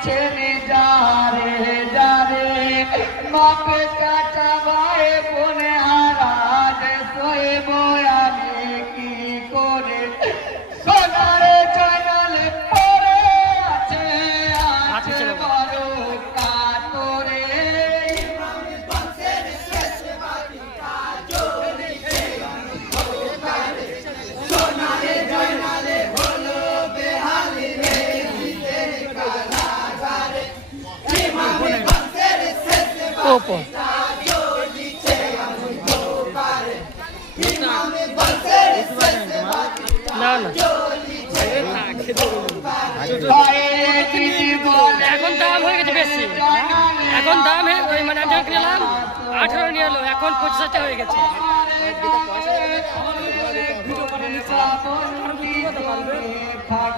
দিচ্ছেন যারে যারে মাপ কাটা ভাই বনে হারাজ সইব আমি কি করে সোনারে জয়নাল পরে আছে আছে বড় কাতরে সোনারে জয়নালে হলো বেহালি রে Opo. না না এখন দাম হয়ে গেছে বেশি এখন দাম ওই মানে আমি কিনলাম 18 নিয়ে এলো এখন 25 হয়ে গেছে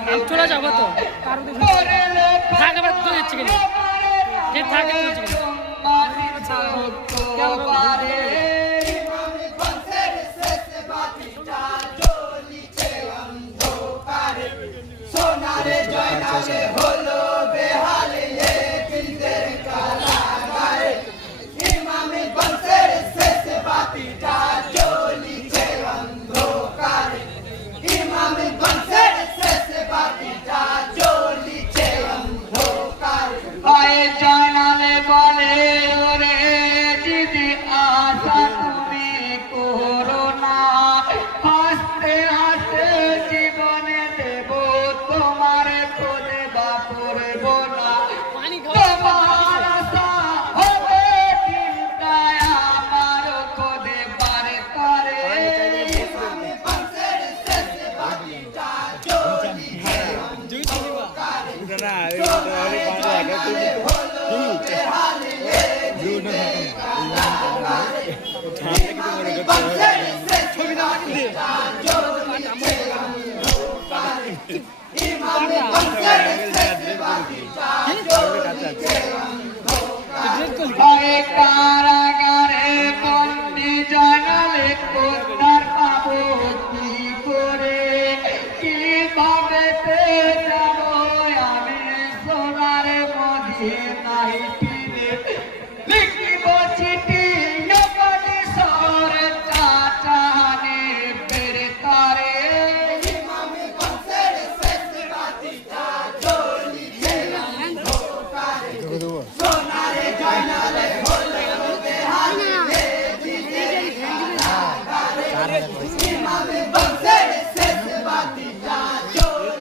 আমি চলে যাবো তো থাক আবার তো দিচ্ছি কিনা যে থাকে দিচ্ছি কিনা সোনারে জয়নালে হলো বেহালি দিলদের কারাগারে ইমামে বংশের শেষ বাতিটা জ্বলিছে অন্ধকারে ইমামে বংশের শেষ বাতিটা জ্বলিছে অন্ধকারে আয়ে জয়নালে বলে ওরে দিদি আশা তুমি করো না হাসতে হাসতে জীবনে দেব তোমার খোঁজে বাপুর বোনা তোমার আশা হবে চিন্তায় আমার খোঁজে বারে তারে ইমামে বংশের শেষ বাতিটা জ্বলিছে অন্ধকারে কারা